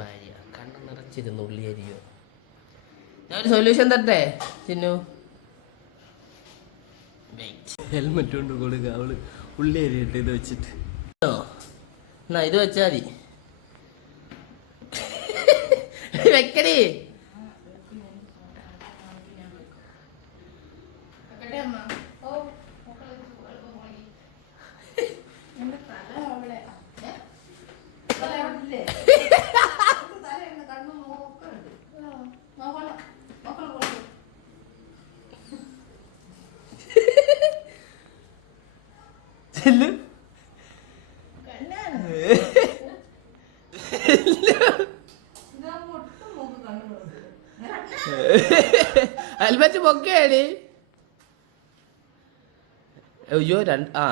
ഭാര്യ കണ്ണ് നിറച്ചിരുന്നു ഉള്ളിയരിയോ. ഞാൻ ഒരു സൊല്യൂഷൻ തരട്ടെ ചിന്നു? ഹെൽമെറ്റ് കൊണ്ട് കൊടുക്കുക, അവള് ഉള്ളിയരിയിട്ട് ഇത് വെച്ചിട്ട്. എന്നാ ഇത് വെച്ചാ മതി. വെക്കടി. ഹെൽമെറ്റ് പൊക്കയാണ്. അയ്യോ ആ